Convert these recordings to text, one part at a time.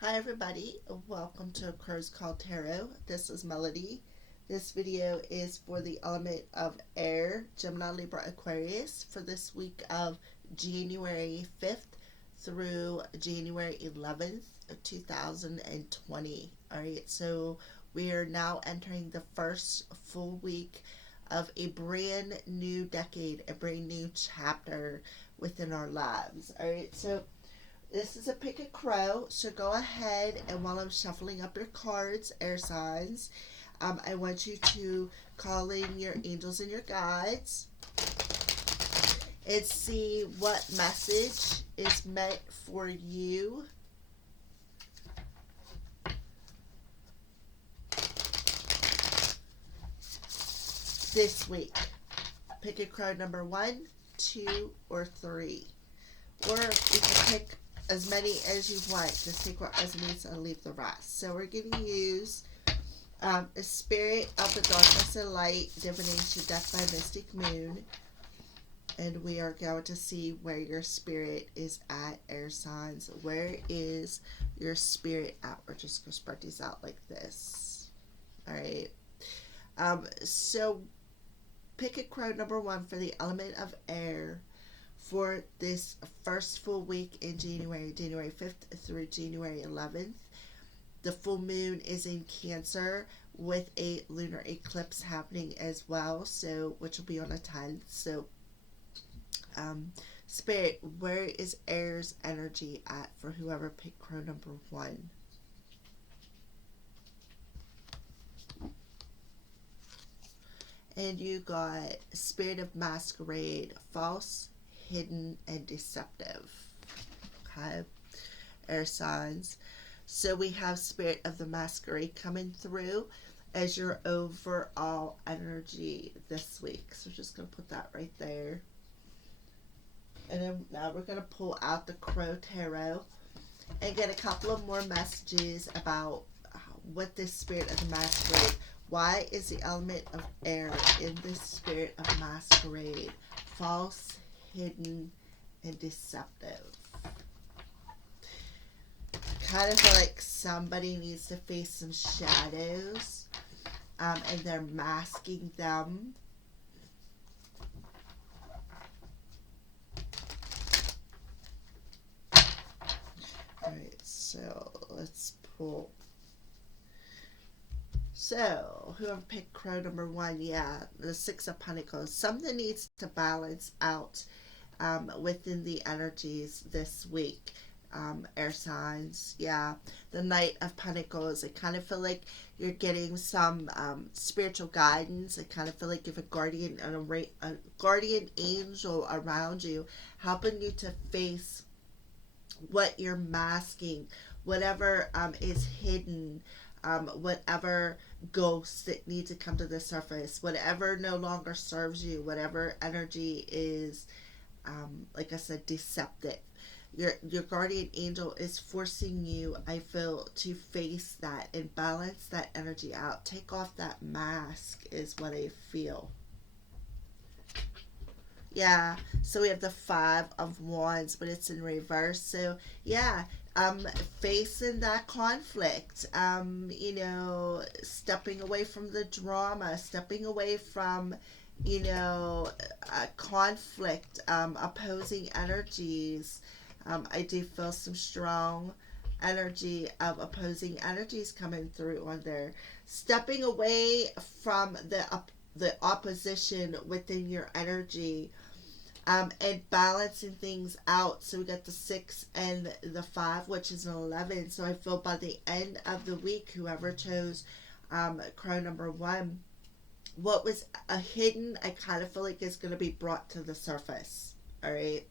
Hi everybody, welcome to Aquarius Called Tarot. This is Melody. This video is for the element of air, Gemini, Libra, Aquarius for this week of January 5th through January 11th of 2020. Alright, so we are now entering the first full week of a brand new decade, a brand new chapter within our lives. Alright, so this is a pick a crow, so go ahead and while I'm shuffling up your cards, air signs, I want you to call in your angels and your guides and see what message is meant for you this week. Pick a crow number 1, 2, or 3. Or you can pick as many as you want. Just take what resonates and leave the rest. So we're going to use a spirit of the darkness and light, divination, death by mystic moon. And we are going to see where your spirit is at, air signs. Where is your spirit at? We're just going to spread these out like this. Alright. So pick a crow number 1 for the element of air for this first full week in January 5th through January 11th. The full moon is in Cancer with a lunar eclipse happening as well, so which will be on the 10th. So, Spirit, where is air's energy at for whoever picked crow number 1? And you got Spirit of Masquerade, false, hidden, and deceptive. Okay, air signs. So we have Spirit of the Masquerade coming through as your overall energy this week. So just going to put that right there. And then now we're going to pull out the Crow Tarot and get a couple of more messages about what this Spirit of the Masquerade. Why is the element of air in this Spirit of Masquerade false, hidden, and deceptive? Kind of feel like somebody needs to face some shadows, and they're masking them. Alright, so let's pull. So, whoever picked crow number 1, yeah, the 6 of Pentacles. Something needs to balance out within the energies this week. Air signs, yeah. The Knight of Pentacles. I kind of feel like you're getting some spiritual guidance. I kind of feel like you have a guardian angel around you, helping you to face what you're masking, whatever is hidden. Whatever ghosts that need to come to the surface, whatever no longer serves you, whatever energy is, like I said, deceptive. Your guardian angel is forcing you, I feel, to face that and balance that energy out. Take off that mask is what I feel. Yeah, so we have the 5 of Wands, but it's in reverse. So, yeah, facing that conflict, stepping away from the drama, stepping away from, conflict, opposing energies. I do feel some strong energy of opposing energies coming through on there. Stepping away from the opposition within your energy, and balancing things out. So we got the 6 and the 5, which is an 11. So I feel by the end of the week, whoever chose crow number 1, what was a hidden, I kind of feel like is going to be brought to the surface. All right.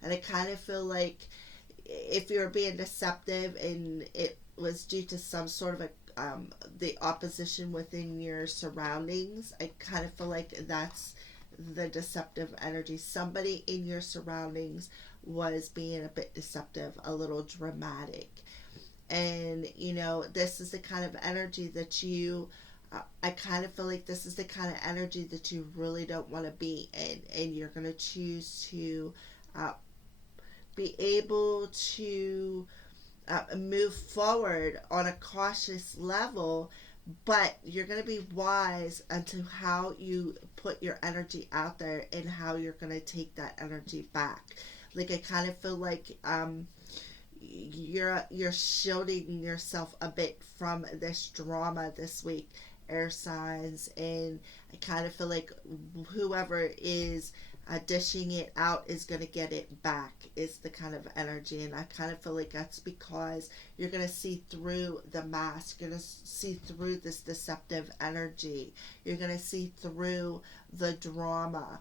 And I kind of feel like if you're being deceptive and it was due to some sort of the opposition within your surroundings, I kind of feel like that's the deceptive energy. Somebody in your surroundings was being a bit deceptive, a little dramatic. And, this is the kind of energy that I kind of feel like this is the kind of energy that you really don't want to be in. And you're going to choose to be able to move forward on a cautious level, but you're going to be wise into how you put your energy out there and how you're going to take that energy back. Like, I kind of feel like you're shielding yourself a bit from this drama this week, air signs, and I kind of feel like whoever is dishing it out is going to get it back, is the kind of energy. And I kind of feel like that's because you're going to see through the mask, you're going to see through this deceptive energy, you're going to see through the drama.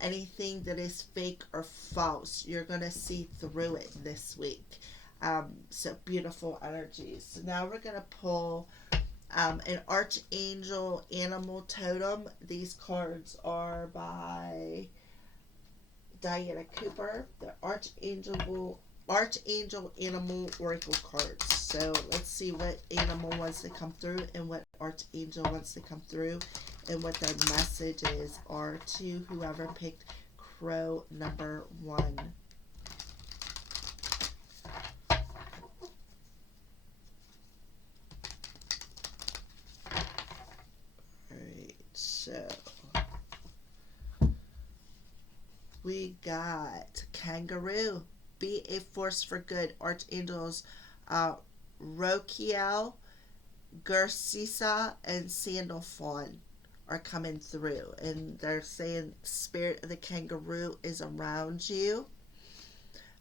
Anything that is fake or false, you're going to see through it this week. So beautiful energies. So now we're going to pull an Archangel Animal Totem. These cards are by Diana Cooper. The Archangel Animal Oracle cards. So let's see what animal wants to come through and what Archangel wants to come through and what their messages are to whoever picked crow number 1. So we got kangaroo, be a force for good. Archangels Rokiel, Gersisa, and Sandalphon are coming through, and they're saying spirit of the kangaroo is around you,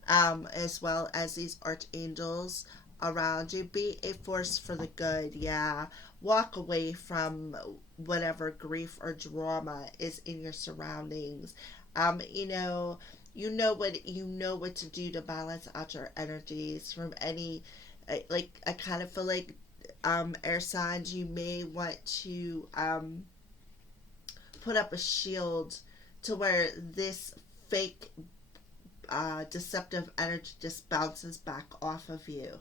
as well as these archangels around you. Be a force for the good. Yeah, walk away from whatever grief or drama is in your surroundings. You know, you know what to do to balance out your energies from any, like, I kind of feel like air signs, you may want to put up a shield to where this fake deceptive energy just bounces back off of you.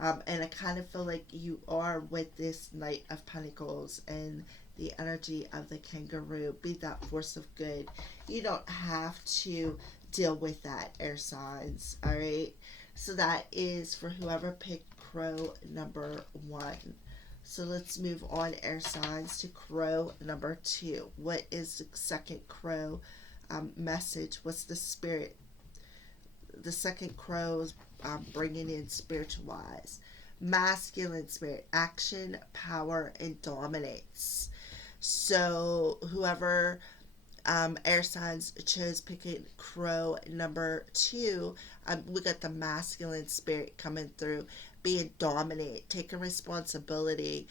And I kind of feel like you are with this Knight of Pentacles and the energy of the kangaroo. Be that force of good. You don't have to deal with that, air signs. All right. So that is for whoever picked crow number 1. So let's move on, air signs, to crow number 2. What is the second crow message? What's the spirit? The second crow is bringing in spiritual-wise. Masculine spirit, action, power, and dominance. So whoever air signs chose picking crow number 2, we got the masculine spirit coming through, being dominant, taking responsibility,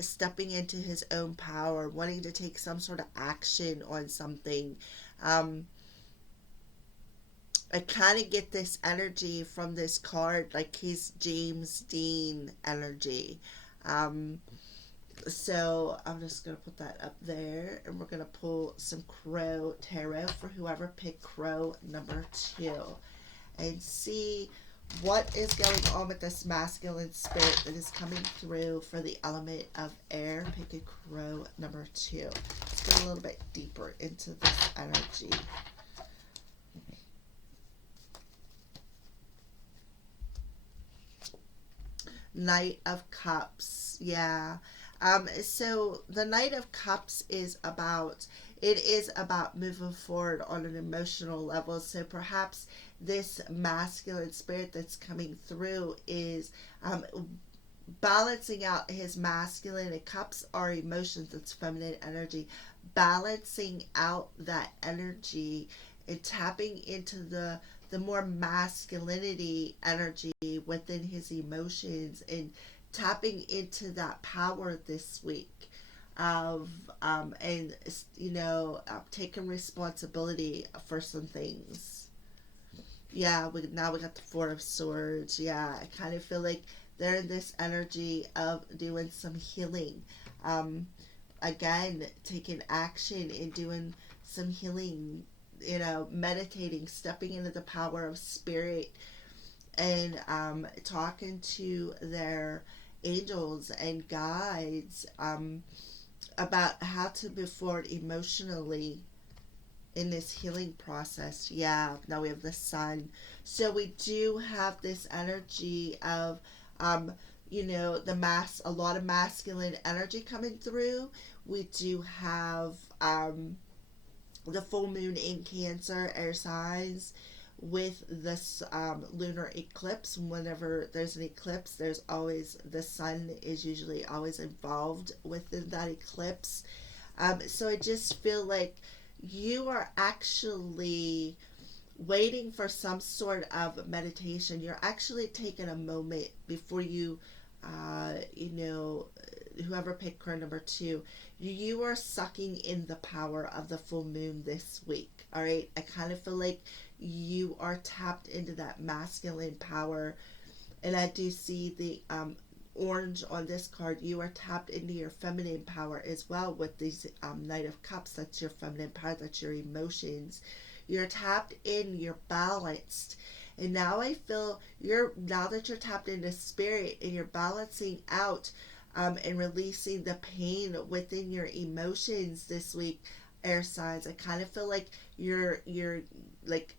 stepping into his own power, wanting to take some sort of action on something. I kind of get this energy from this card, like he's James Dean energy. So I'm just going to put that up there, and we're going to pull some crow tarot for whoever picked crow number 2 and see what is going on with this masculine spirit that is coming through for the element of air. Pick a crow number 2. Let's go a little bit deeper into this energy. Knight of Cups. Yeah. So the Knight of Cups is about moving forward on an emotional level. So perhaps this masculine spirit that's coming through is balancing out his masculine, and cups are emotions, it's feminine energy, balancing out that energy and tapping into the more masculinity energy within his emotions, and tapping into that power this week of and taking responsibility for some things. Yeah, now we got the Four of Swords. Yeah, I kind of feel like they're in this energy of doing some healing. Again, taking action and doing some healing, meditating, stepping into the power of spirit, and talking to their angels and guides about how to move forward emotionally in this healing process. Yeah, now we have the sun. So we do have this energy of, um, a lot of masculine energy coming through. We do have the full moon in Cancer, air signs, with this lunar eclipse. Whenever there's an eclipse, there's always, the sun is usually always involved within that eclipse. So I just feel like you are actually waiting for some sort of meditation. You're actually taking a moment before you, uh, you know, whoever picked card number two, you are sucking in the power of the full moon this week. All right. I kind of feel like you are tapped into that masculine power. And I do see the orange on this card. You are tapped into your feminine power as well with these Knight of Cups. That's your feminine power. That's your emotions. You're tapped in. You're balanced. And now I feel now that you're tapped into spirit and you're balancing out and releasing the pain within your emotions this week, air signs. I kind of feel like you're like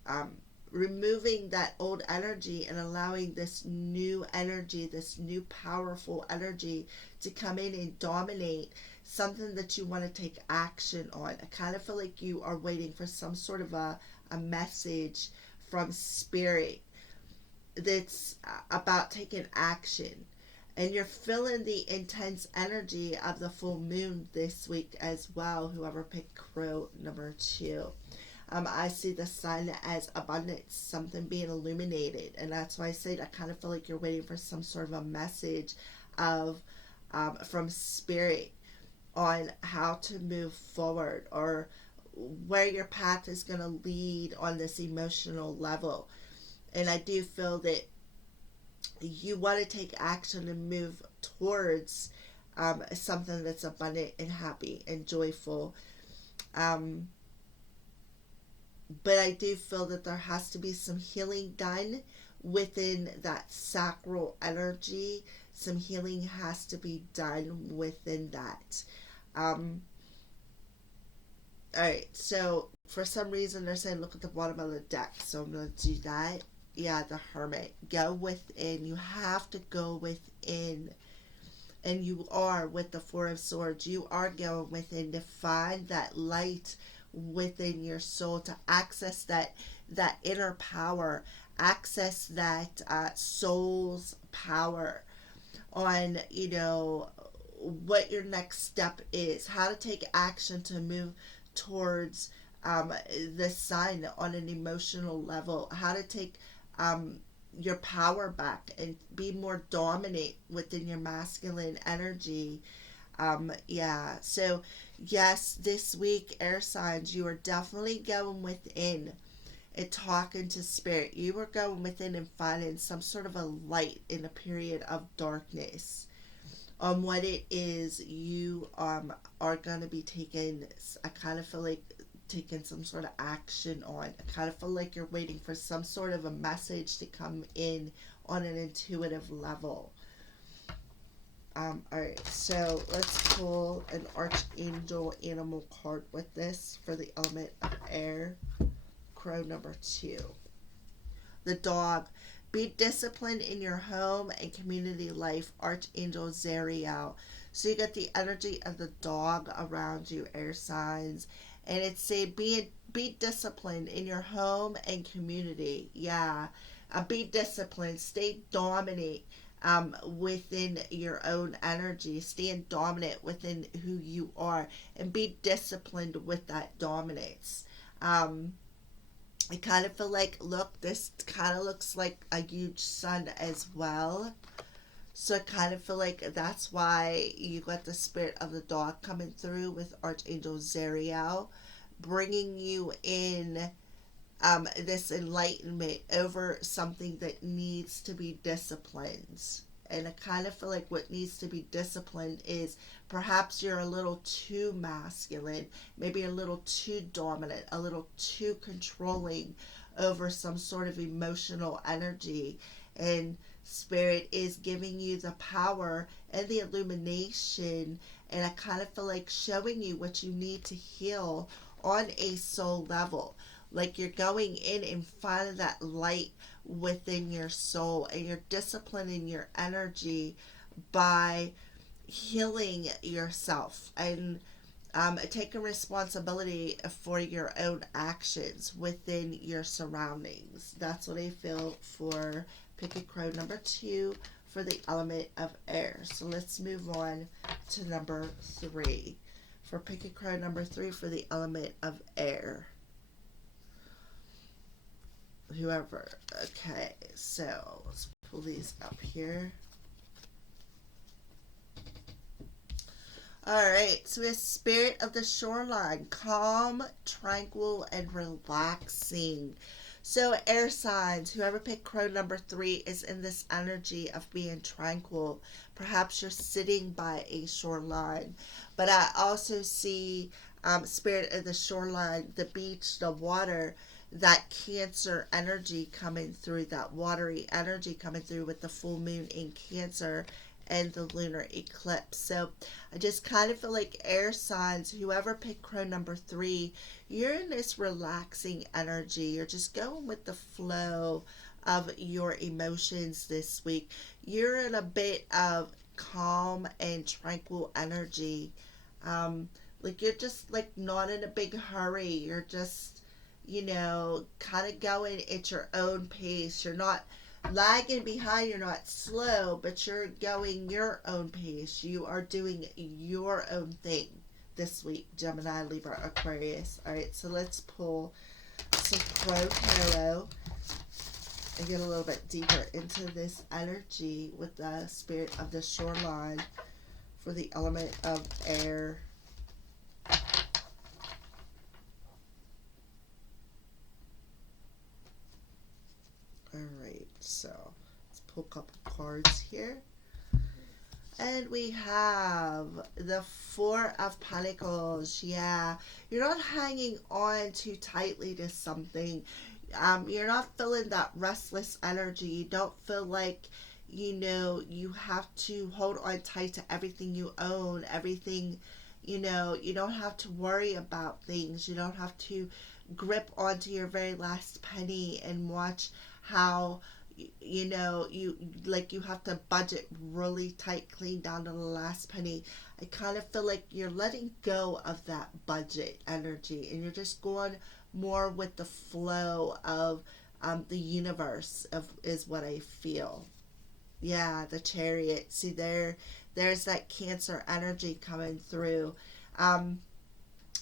removing that old energy and allowing this new energy, this new powerful energy to come in and dominate something that you want to take action on. I kind of feel like you are waiting for some sort of a message from spirit that's about taking action. And you're feeling the intense energy of the full moon this week as well, whoever picked crow number two. I see the sun as abundance, something being illuminated. And that's why I say I kind of feel like you're waiting for some sort of a message of from spirit on how to move forward, or where your path is going to lead on this emotional level. And I do feel that you want to take action and move towards something that's abundant and happy and joyful. Um, but I do feel that there has to be some healing done within that sacral energy. Some healing has to be done within that. Um, all right, so for some reason they're saying look at the bottom of the deck, so I'm going to do that. Yeah, the Hermit. Go within. You have to go within. And you are with the Four of Swords. You are going within to find that light within your soul, to access that inner power, access that soul's power on, what your next step is, how to take action to move towards the sun on an emotional level, how to take your power back and be more dominant within your masculine energy. Yeah, so yes, this week, air signs, you are definitely going within and talking to spirit. You are going within and finding some sort of a light in a period of darkness on what it is you are going to be taking. I kind of feel like taking some sort of action on. I kind of feel like you're waiting for some sort of a message to come in on an intuitive level. Alright, so let's pull an Archangel Animal card with this for the element of air. Crow number two. The dog. Be disciplined in your home and community life, Archangel Zariel. So you got the energy of the dog around you, air signs. And it's saying be disciplined in your home and community. Yeah. Be disciplined. Stay dominant within your own energy. Stand dominant within who you are. And be disciplined with that dominance. I kind of feel like, look, this kind of looks like a huge sun as well. So I kind of feel like that's why you got the spirit of the dog coming through with Archangel Zariel, bringing you in this enlightenment over something that needs to be disciplined. And I kind of feel like what needs to be disciplined is perhaps you're a little too masculine, maybe a little too dominant, a little too controlling over some sort of emotional energy. And Spirit is giving you the power and the illumination, and I kind of feel like showing you what you need to heal on a soul level. Like you're going in and finding that light within your soul, and you're disciplining your energy by healing yourself and taking responsibility for your own actions within your surroundings. That's what I feel for Pick a Crow number 2 for the element of air. So let's move on to number 3 for Pick a Crow number 3 for the element of air. Whoever. Okay, so let's pull these up here. Alright, so we have Spirit of the Shoreline, calm, tranquil, and relaxing. So air signs, whoever picked Crow number 3 is in this energy of being tranquil. Perhaps you're sitting by a shoreline. But I also see Spirit of the Shoreline, the beach, the water, that Cancer energy coming through, that watery energy coming through with the full moon in Cancer and the lunar eclipse. So I just kind of feel like air signs, whoever picked Crow number 3, you're in this relaxing energy. You're just going with the flow of your emotions this week. You're in a bit of calm and tranquil energy. Like you're just like not in a big hurry. You're just, kind of going at your own pace. You're not lagging behind, you're not slow, but you're going your own pace. You are doing your own thing this week, Gemini, Libra, Aquarius. All right, so let's pull some Crow Tarot and get a little bit deeper into this energy with the Spirit of the Shoreline for the element of air. Alright, so let's pull a couple cards here. And we have the Four of Pentacles. Yeah, you're not hanging on too tightly to something. You're not feeling that restless energy. You don't feel like, you have to hold on tight to everything you own, everything, you don't have to worry about things. You don't have to grip onto your very last penny and watch how you have to budget really tight, clean down to the last penny. I kind of feel like you're letting go of that budget energy and you're just going more with the flow of the universe is what I feel. Yeah, the Chariot. See, there's that Cancer energy coming through.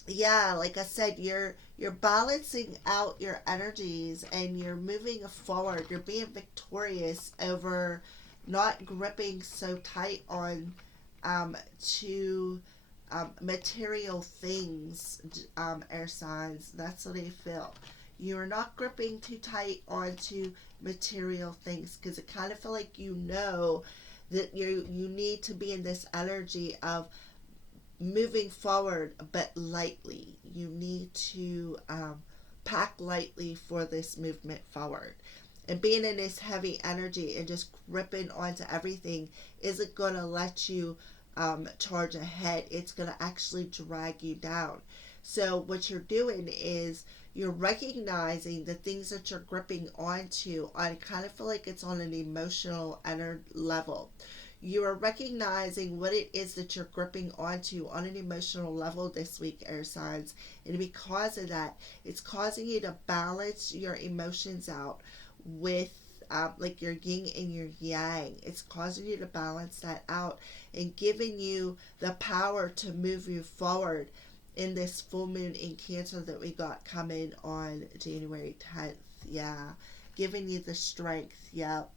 Yeah, like I said, you're balancing out your energies and you're moving forward. You're being victorious over not gripping so tight on to material things, air signs. That's what I feel. You're not gripping too tight onto material things because it kind of feel like that you need to be in this energy of moving forward but lightly. You need to pack lightly for this movement forward. And being in this heavy energy and just gripping onto everything isn't going to let you charge ahead. It's going to actually drag you down. So what you're doing is you're recognizing the things that you're gripping onto. I kind of feel like it's on an emotional level. You are recognizing what it is that you're gripping onto on an emotional level this week, air signs. And because of that, it's causing you to balance your emotions out with like your yin and your yang. It's causing you to balance that out and giving you the power to move you forward in this full moon in Cancer that we got coming on January 10th. Yeah, giving you the strength. Yep.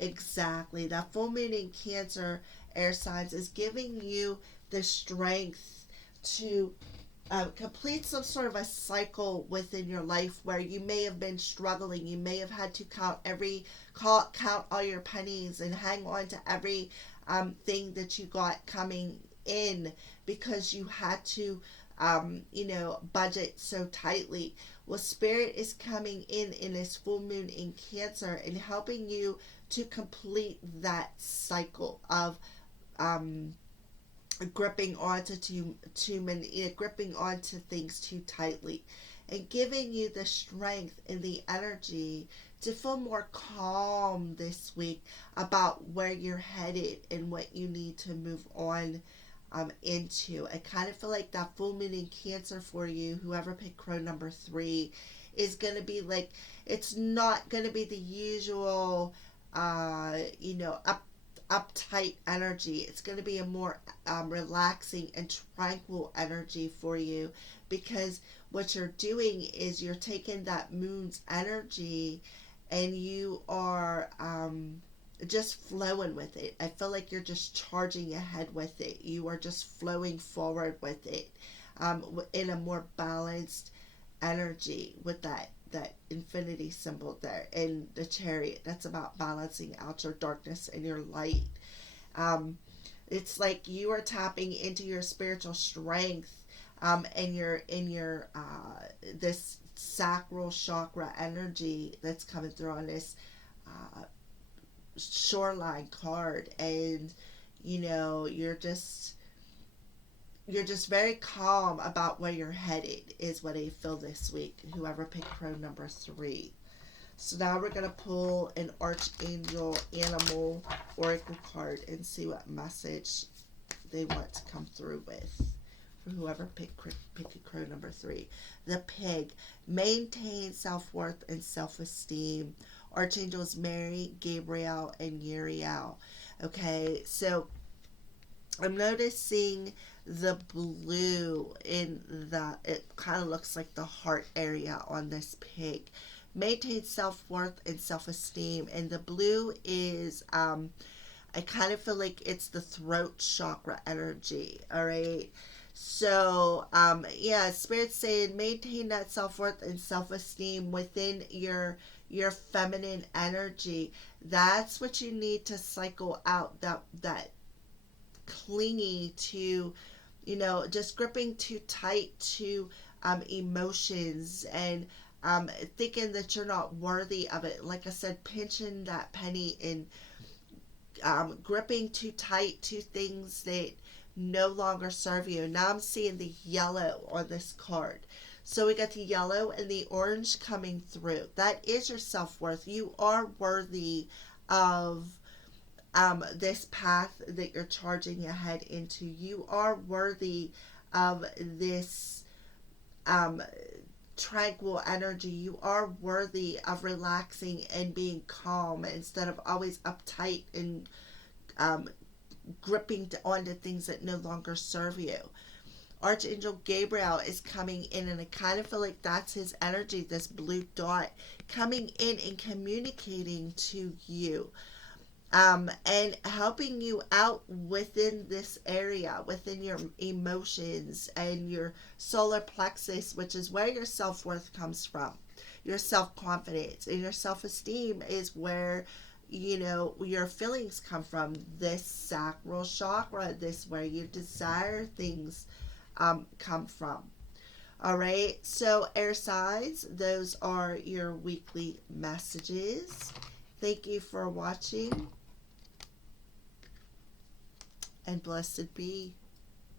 Exactly. That full moon in Cancer, air signs, is giving you the strength to complete some sort of a cycle within your life where you may have been struggling. You may have had to count all your pennies and hang on to every thing that you got coming in because you had to budget so tightly. Well, Spirit is coming in this full moon in Cancer and helping you to complete that cycle of gripping onto too many, gripping onto things too tightly, and giving you the strength and the energy to feel more calm this week about where you're headed and what you need to move on into. I kind of feel like that full moon in Cancer for you, whoever picked crow number 3, is going to be like, it's not going to be the usual, uptight energy. It's going to be a more relaxing and tranquil energy for you, because what you're doing is you're taking that moon's energy and you are just flowing with it. I feel like you're just charging ahead with it. You are just flowing forward with it in a more balanced energy with that infinity symbol there, and the Chariot. That's about balancing out your darkness and your light. It's like you are tapping into your spiritual strength, and your this sacral chakra energy that's coming through on this shoreline card, and you're just very calm about where you're headed, is what I feel this week, whoever picked crow number 3. So now we're going to pull an Archangel Animal Oracle card and see what message they want to come through with for whoever picked crow number 3. The Pig. Maintain self-worth and self-esteem. Archangels Mary, Gabriel, and Uriel. Okay, so I'm noticing the blue in it kind of looks like the heart area on this pig. Maintain self-worth and self-esteem. And the blue is, I kind of feel like it's the throat chakra energy. All right. So, Spirit's saying maintain that self-worth and self-esteem within your feminine energy. That's what you need to cycle out that clingy to, just gripping too tight to emotions, and thinking that you're not worthy of it. Like I said, pinching that penny and gripping too tight to things that no longer serve you. Now I'm seeing the yellow on this card. So we got the yellow and the orange coming through. That is your self-worth. You are worthy of this path that you're charging ahead into. You are worthy of this tranquil energy. You are worthy of relaxing and being calm instead of always uptight and gripping onto things that no longer serve you. Archangel Gabriel is coming in, and I kind of feel like that's his energy, this blue dot coming in and communicating to you, and helping you out within this area, within your emotions and your solar plexus, which is where your self-worth comes from. Your self-confidence and your self-esteem is where your feelings come from. This sacral chakra, this where you desire things come from. All right, so air signs, those are your weekly messages. Thank you for watching, and blessed be.